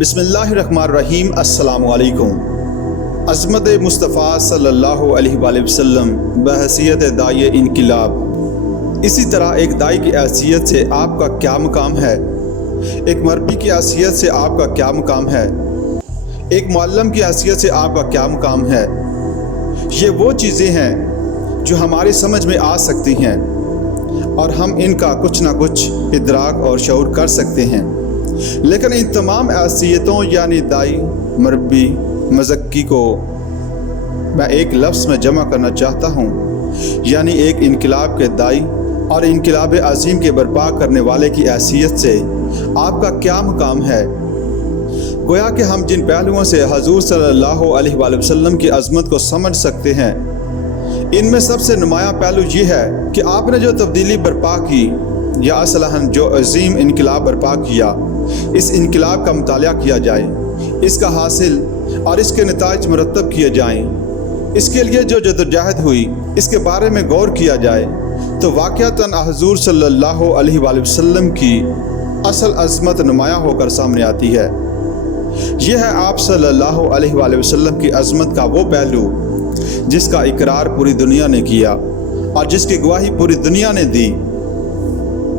बिस्मिल्लाहिर्रहमानिर्रहीम। अस्सलामु अलैकुम। अज़मत मुस्तफ़ा सल्लल्लाहु अलैहि वसल्लम बहैसियत दाई इनकिलाब। इसी तरह एक दाई की हैसियत से आपका क्या मुकाम है, एक मरबी की हैसियत से आपका क्या मुकाम है, एक मुअल्लिम की हैसियत से आपका क्या मुकाम है। ये वो चीज़ें हैं जो हमारी समझ में आ सकती हैं और हम इनका कुछ ना कुछ इदराक और शऊर कर सकते हैं। लेकिन इन तमाम हैसियतों यानी दाई, मरबी, मज़क्की को मैं एक लफ्ज़ में जमा करना चाहता हूँ, यानी एक इनकिलाब के दाई और इनकिलाब अज़ीम के बर्पा करने वाले की हैसियत से आपका क्या मुकाम है। गोया कि हम जिन पहलुओं से हजूर सल्लल्लाहु अलैहि वसल्लम की अज़मत को समझ सकते हैं, इनमें सबसे नुमाया पहलू ये है कि आपने जो तब्दीली बर्पा की या असलहन जो अज़ीम इनकिलाब बर्पा किया, इस इनकिलाब का मुतालिया किया जाए, इसका हासिल और इसके नताइज मुरतब किए जाएँ, इसके लिए जो जदोजहद हुई इसके बारे में गौर किया जाए, तो वाक़अतन हजूर सल्लल्लाहु अलैहि वसल्लम की असल अज़मत नुमाया होकर सामने आती है। यह है आप सल्लल्लाहु अलैहि वसल्लम की अज़मत का वो पहलू जिसका इकरार पूरी दुनिया ने किया और जिसकी गवाही पूरी दुनिया ने दी।